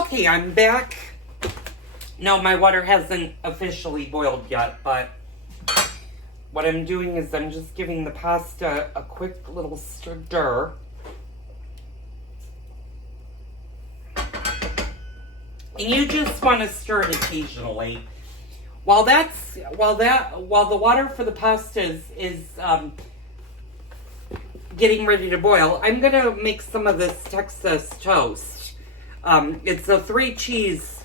Okay, I'm back. No, my water hasn't officially boiled yet, but what I'm doing is I'm just giving the pasta a quick little stir. And you just want to stir it occasionally. While the water for the pasta is getting ready to boil, I'm gonna make some of this Texas toast. It's a 5 cheese.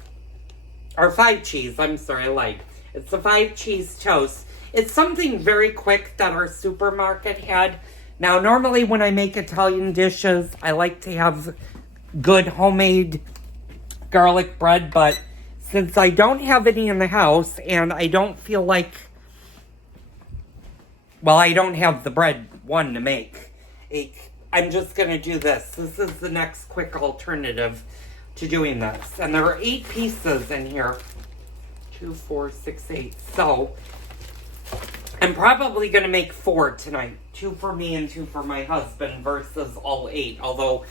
I'm sorry, I lied. It's a 5 cheese toast. It's something very quick that our supermarket had. Now, normally when I make Italian dishes, I like to have good homemade garlic bread, but since I don't have any in the house and I don't feel like, well, I don't have the bread to make, I'm just going to do this. This is the next quick alternative to doing this. And there are 8 pieces in here. 2, 4, 6, 8. So, I'm probably going to make 4 tonight. 2 for me and 2 for my husband versus all 8. Although,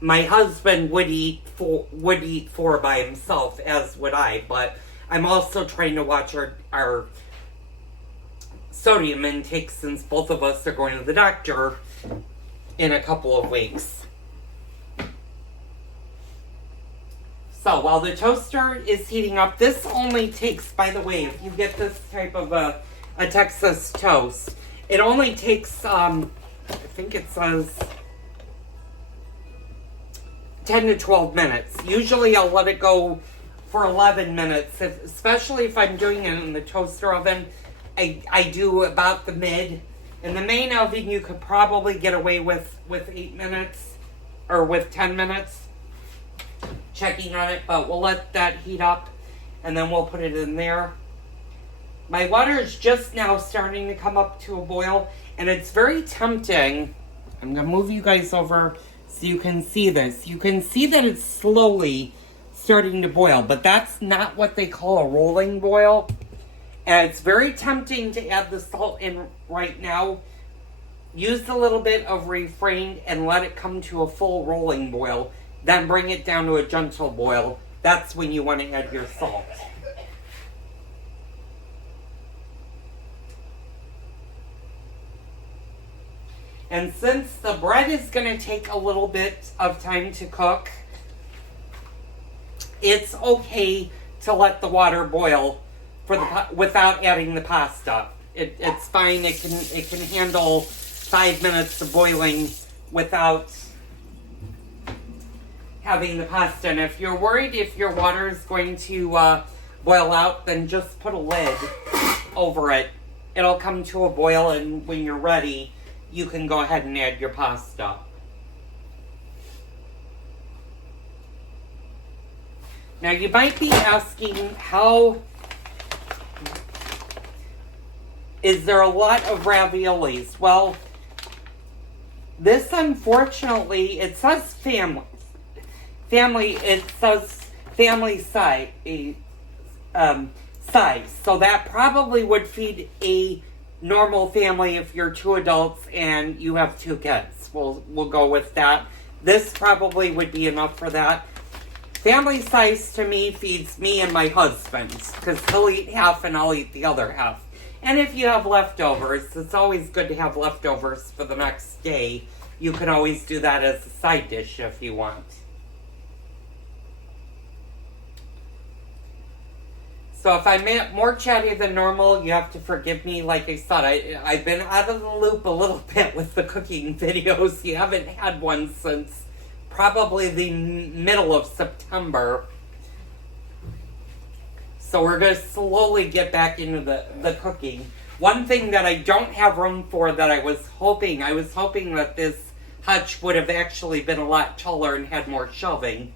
my husband would eat 4 by himself, as would I. But I'm also trying to watch our sodium intake since both of us are going to the doctor in a couple of weeks. So while the toaster is heating up, this only takes, by the way, if you get this type of a Texas toast, it only takes, I think it says 10 to 12 minutes. Usually I'll let it go for 11 minutes, especially if I'm doing it in the toaster oven. I do about the mid. In the main oven, you could probably get away with 8 minutes or with 10 minutes checking on it, but we'll let that heat up and then we'll put it in there. My water is just now starting to come up to a boil, and it's very tempting. I'm going to move you guys over so you can see this. You can see that it's slowly starting to boil, but that's not what they call a rolling boil. And it's very tempting to add the salt in right now. Use a little bit of refrain and let it come to a full rolling boil. Then bring it down to a gentle boil. That's when you want to add your salt. And since the bread is going to take a little bit of time to cook, it's okay to let the water boil without adding the pasta. It's fine. It can handle 5 minutes of boiling without having the pasta. And if you're worried if your water is going to boil out, then just put a lid over it. It'll come to a boil, and when you're ready, you can go ahead and add your pasta. Now you might be asking, how is there a lot of raviolis? Well, this, unfortunately, it says family. It says family size. So that probably would feed a normal family if you're 2 adults and you have 2 kids. We'll go with that. This probably would be enough for that. Family size to me feeds me and my husband, because he'll eat half and I'll eat the other half. And if you have leftovers, it's always good to have leftovers for the next day. You can always do that as a side dish if you want. So if I'm more chatty than normal, you have to forgive me. Like I said, I've been out of the loop a little bit with the cooking videos. You haven't had one since probably the middle of September. So we're going to slowly get back into the cooking. One thing that I don't have room for that I was hoping that this hutch would have actually been a lot taller and had more shelving,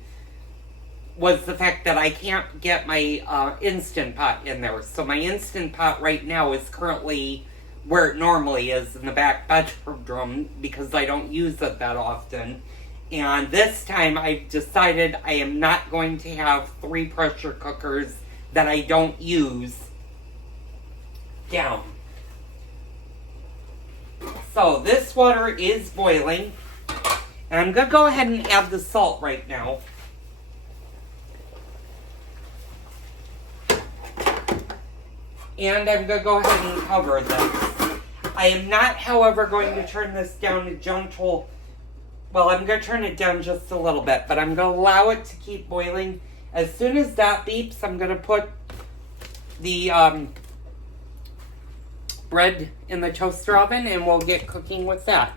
was the fact that I can't get my Instant Pot in there. So my Instant Pot right now is currently where it normally is, in the back bedroom, because I don't use it that often. And this time I've decided I am not going to have 3 pressure cookers that I don't use down. So this water is boiling, and I'm going to go ahead and add the salt right now. And I'm going to go ahead and cover this. I am not, however, going to turn this down to gentle. Well, I'm going to turn it down just a little bit, but I'm going to allow it to keep boiling. As soon as that beeps, I'm going to put the bread in the toaster oven, and we'll get cooking with that.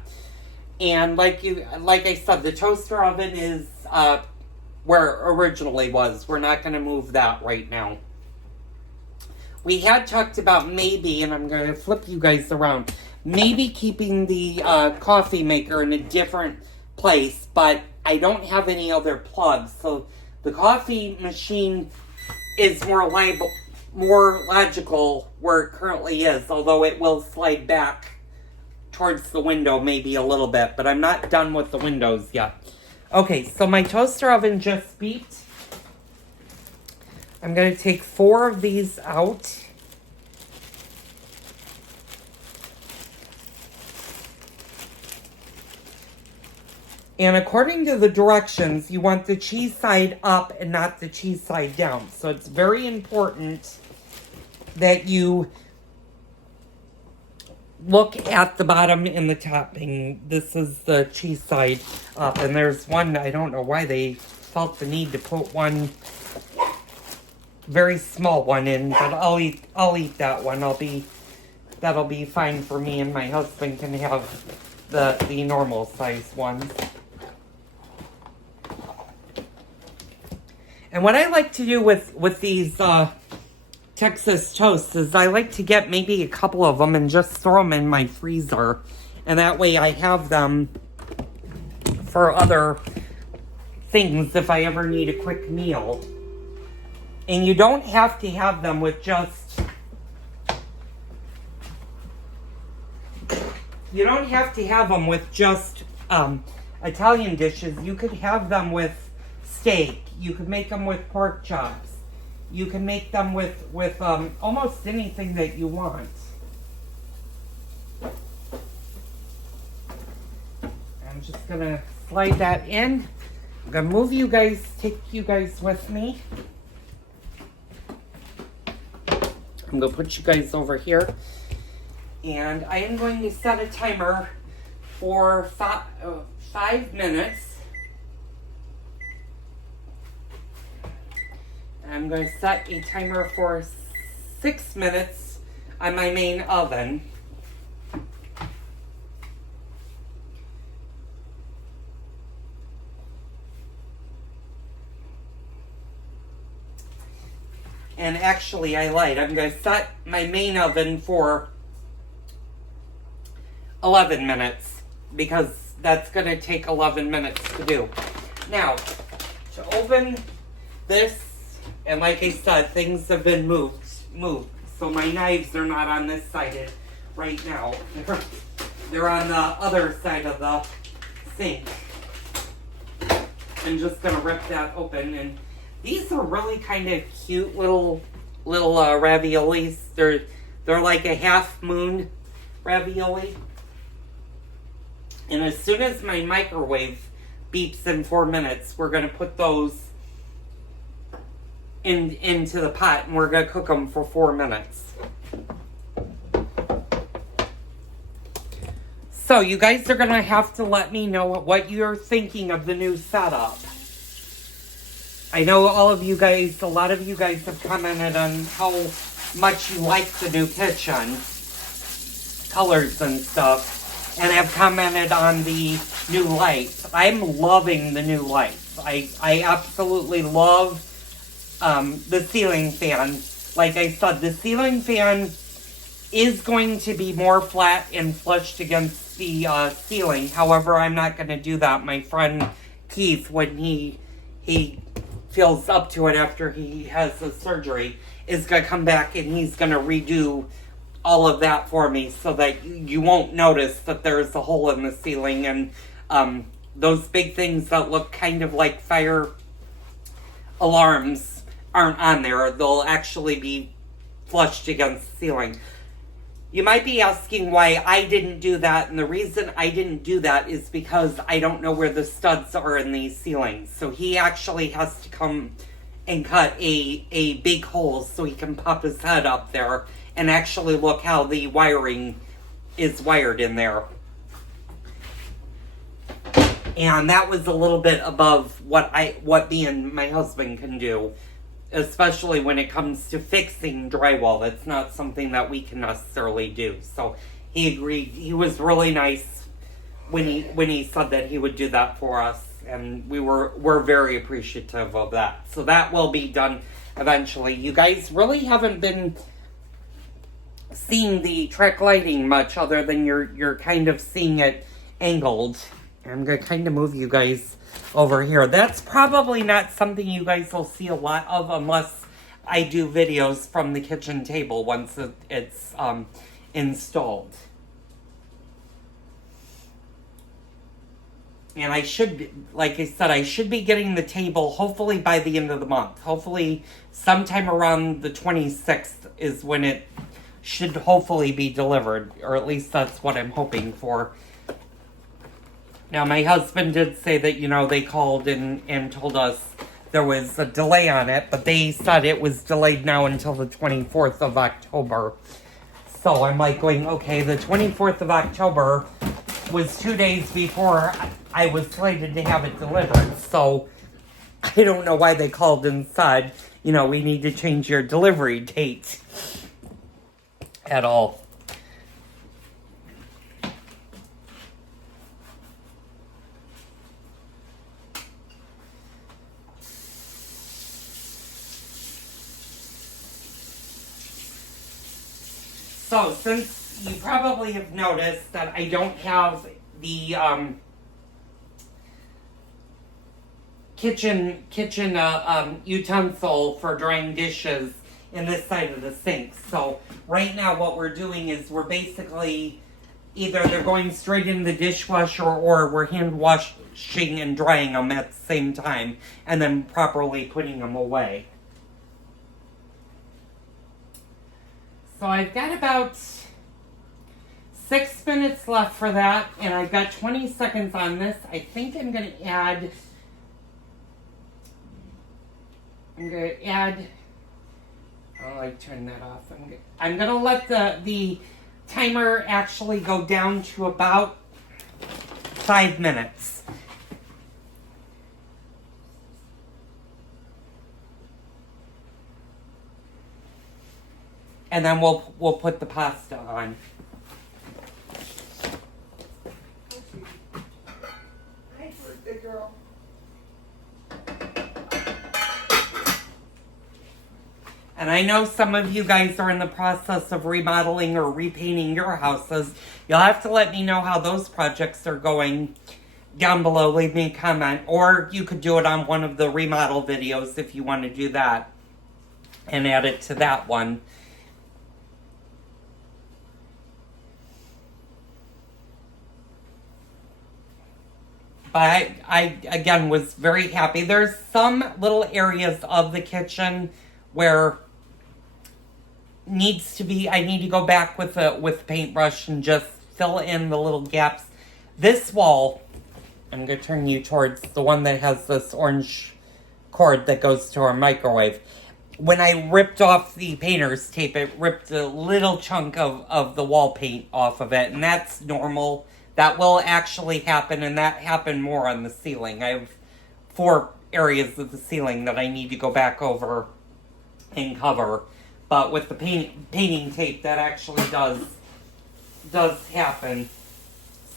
And like I said, the toaster oven is where it originally was. We're not going to move that right now. We had talked about maybe, and I'm going to flip you guys around, maybe keeping the coffee maker in a different place, but I don't have any other plugs. So the coffee machine is more logical where it currently is, although it will slide back towards the window maybe a little bit, but I'm not done with the windows yet. Okay, so my toaster oven just beeped. I'm going to take 4 of these out. And according to the directions, you want the cheese side up and not the cheese side down. So it's very important that you look at the bottom and the topping. This is the cheese side up. And there's one, I don't know why they felt the need to put one very small one in, but I'll eat that one. That'll be fine for me, and my husband can have the normal size ones. And what I like to do with these Texas toasts is I like to get maybe a couple of them and just throw them in my freezer. And that way I have them for other things if I ever need a quick meal. And you don't have to have them with just... You don't have to have them with just Italian dishes. You could have them with steak. You could make them with pork chops. You can make them with almost anything that you want. I'm just going to slide that in. I'm going to move you guys, take you guys with me. I'm going to put you guys over here. And I am going to set a timer for 5 minutes. I'm going to set a timer for 6 minutes on my main oven. And actually, I lied. I'm going to set my main oven for 11 minutes because that's going to take 11 minutes to do. Now, to open this, and like I said, things have been moved. So my knives are not on this side right now. They're on the other side of the sink. I'm just going to rip that open. And these are really kind of cute little raviolis. They're like a half moon ravioli. And as soon as my microwave beeps in 4 minutes, we're going to put those into the pot, and we're going to cook them for 4 minutes. So you guys are going to have to let me know what you're thinking of the new setup. I know a lot of you guys have commented on how much you like the new kitchen, colors and stuff, and have commented on the new lights. I'm loving the new lights. I absolutely love the ceiling fan. Like I said, the ceiling fan is going to be more flat and flushed against the ceiling. However, I'm not going to do that. My friend Keith, when he feels up to it after he has the surgery, is going to come back and he's going to redo all of that for me so that you won't notice that there's a hole in the ceiling, and those big things that look kind of like fire alarms aren't on there. They'll actually be flushed against the ceiling. You might be asking why I didn't do that, and the reason I didn't do that is because I don't know where the studs are in these ceilings. So he actually has to come and cut a big hole so he can pop his head up there and actually look how the wiring is wired in there. And that was a little bit above what me and my husband can do, especially when it comes to fixing drywall. That's not something that we can necessarily do. So he agreed. He was really nice when he said that he would do that for us, and we're very appreciative of that. So that will be done eventually. You guys really haven't been seeing the track lighting much, other than you're kind of seeing it angled. I'm going to kind of move you guys over here. That's probably not something you guys will see a lot of unless I do videos from the kitchen table once it's installed. And I should, like I said, I should be getting the table hopefully by the end of the month. Hopefully sometime around the 26th is when it should hopefully be delivered, or at least that's what I'm hoping for. Now, my husband did say that, they called and told us there was a delay on it, but they said it was delayed now until the 24th of October. So I'm like going, okay, the 24th of October was 2 days before I was slated to have it delivered. So I don't know why they called and said, we need to change your delivery date at all. So, since you probably have noticed that I don't have the kitchen utensil for drying dishes in this side of the sink. So, right now what we're doing is we're basically either they're going straight in the dishwasher or we're hand washing and drying them at the same time and then properly putting them away. So I've got about 6 minutes left for that, and I've got 20 seconds on this. I think I'm going to add, oh, I turned that off. I'm going to let the timer actually go down to about 5 minutes. And then we'll put the pasta on. Hi, birthday girl. And I know some of you guys are in the process of remodeling or repainting your houses. You'll have to let me know how those projects are going down below. Leave me a comment. Or you could do it on one of the remodel videos if you want to do that. And add it to that one. But I again, was very happy. There's some little areas of the kitchen where I need to go back with a paintbrush and just fill in the little gaps. This wall, I'm going to turn you towards the one that has this orange cord that goes to our microwave. When I ripped off the painter's tape, it ripped a little chunk of the wall paint off of it, and that's normal. That will actually happen, and that happened more on the ceiling. I have 4 areas of the ceiling that I need to go back over and cover. But with the painting tape, that actually does happen.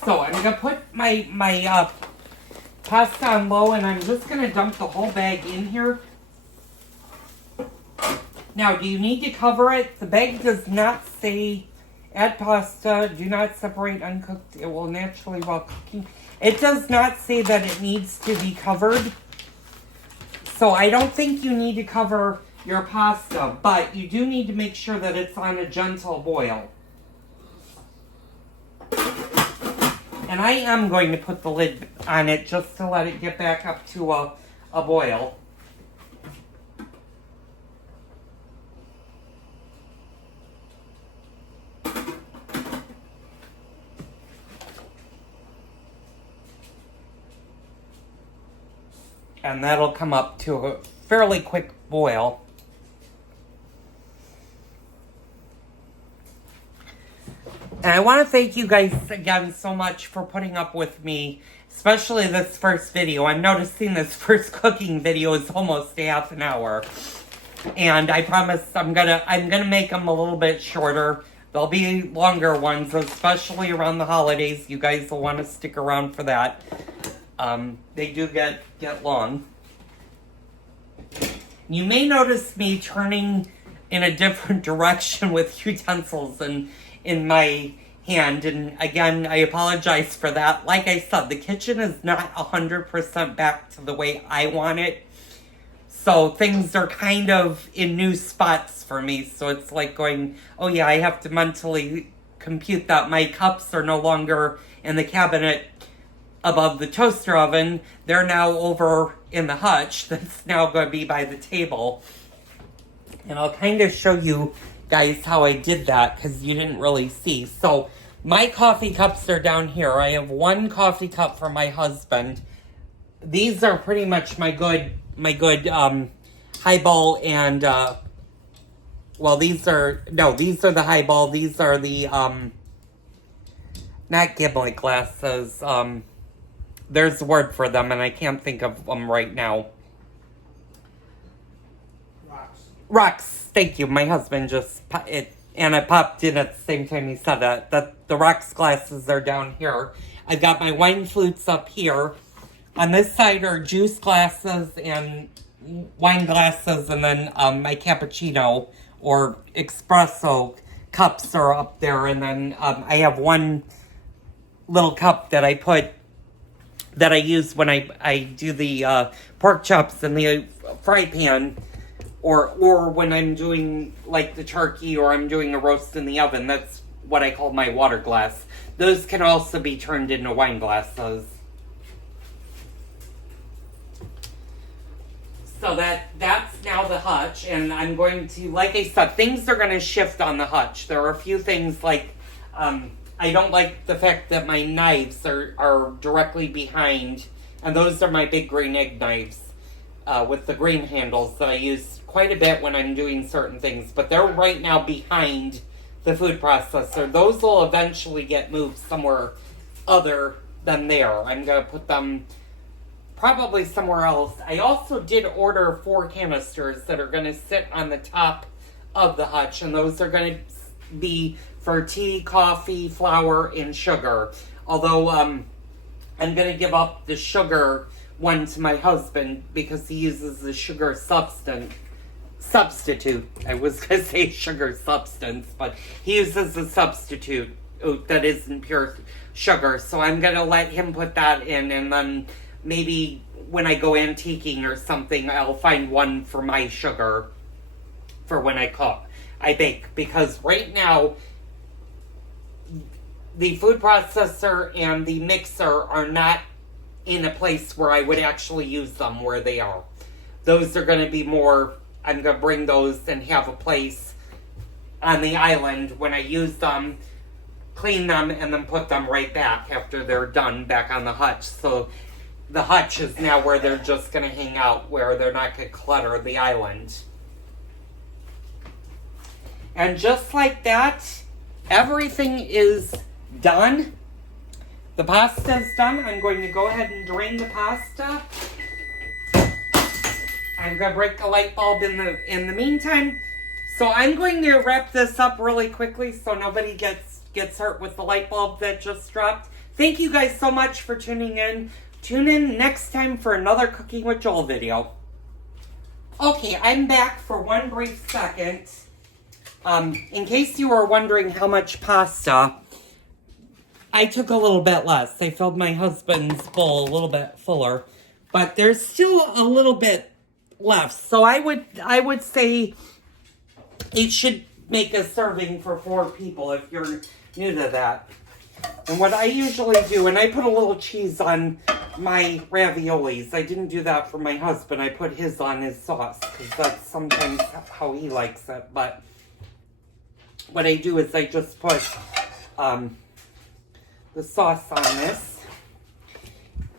So I'm going to put my pasta on low, and I'm just going to dump the whole bag in here. Now, do you need to cover it? The bag does not say... Add pasta, do not separate uncooked, it will naturally while cooking. It does not say that it needs to be covered. So I don't think you need to cover your pasta, but you do need to make sure that it's on a gentle boil. And I am going to put the lid on it just to let it get back up to a boil. And that'll come up to a fairly quick boil. And I want to thank you guys again so much for putting up with me, especially this first video. I'm noticing this first cooking video is almost half an hour. And I promise I'm gonna make them a little bit shorter. There'll be longer ones, especially around the holidays. You guys will want to stick around for that. They do get long. You may notice me turning in a different direction with utensils in my hand. And again, I apologize for that. Like I said, the kitchen is not 100% back to the way I want it. So things are kind of in new spots for me. So it's like going, oh yeah, I have to mentally compute that my cups are no longer in the cabinet above the toaster oven. They're now over in the hutch that's now going to be by the table. And I'll kind of show you guys how I did that because you didn't really see. So my coffee cups are down here. I have one coffee cup for my husband. These are pretty much my good highball and well, these are the highball. These are the not gimlet glasses. There's a word for them and I can't think of them right now. Rocks. Thank you. My husband just and I popped in at the same time he said that the rocks glasses are down here. I've got my wine flutes up here. On this side are juice glasses and wine glasses, and then my cappuccino or espresso cups are up there, and then I have one little cup that I use when I do the pork chops in the fry pan, or when I'm doing like the turkey or I'm doing a roast in the oven. That's what I call my water glass. Those can also be turned into wine glasses. So that's now the hutch, and I'm going to, like I said, things are going to shift on the hutch. There are a few things like, I don't like the fact that my knives are directly behind, and those are my big green egg knives with the green handles that I use quite a bit when I'm doing certain things, but they're right now behind the food processor. Those will eventually get moved somewhere other than there. I'm going to put them probably somewhere else. I also did order 4 canisters that are going to sit on the top of the hutch, and those are going to be for tea, coffee, flour, and sugar. Although I'm going to give up the sugar one to my husband because he uses the sugar substitute. I was going to say sugar substance, but he uses a substitute that isn't pure sugar. So I'm going to let him put that in, and then maybe when I go antiquing or something, I'll find one for my sugar for when I bake. Because right now, the food processor and the mixer are not in a place where I would actually use them where they are. Those are going to be more, I'm going to bring those and have a place on the island when I use them, clean them, and then put them right back after they're done back on the hutch. So the hutch is now where they're just going to hang out, where they're not going to clutter the island. And just like that, everything is done. The pasta is done. I'm going to go ahead and drain the pasta. I'm going to break the light bulb in the meantime. So I'm going to wrap this up really quickly so nobody gets hurt with the light bulb that just dropped. Thank you guys so much for tuning in. Tune in next time for another Cooking with Joel video. Okay, I'm back for one brief second. In case you were wondering how much pasta, I took a little bit less. I filled my husband's bowl a little bit fuller, but there's still a little bit left. So I would say it should make a serving for 4 people if you're new to that. And what I usually do, and I put a little cheese on my raviolis. I didn't do that for my husband. I put his on his sauce because that's sometimes how he likes it. But what I do is I just put the sauce on this.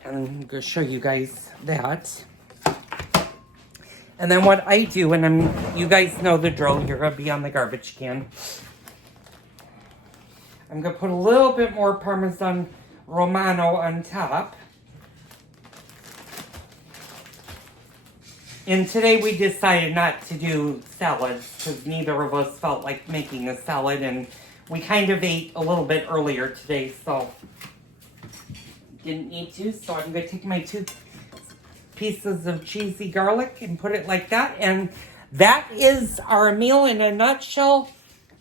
And I'm going to show you guys that. And then what I do, and you guys know the drill, you're going to be on the garbage can. I'm going to put a little bit more Parmesan Romano on top. And today we decided not to do salads because neither of us felt like making a salad, and we kind of ate a little bit earlier today, so didn't need to. So I'm going to take my 2 pieces of cheesy garlic and put it like that, and that is our meal in a nutshell.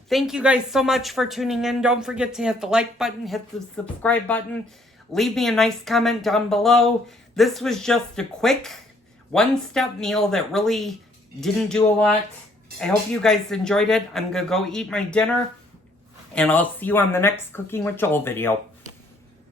Thank you guys so much for tuning in. Don't forget to hit the like button, hit the subscribe button, leave me a nice comment down below. This was just a quick one-step meal that really didn't do a lot. I hope you guys enjoyed it. I'm going to go eat my dinner, and I'll see you on the next Cooking with Joel video.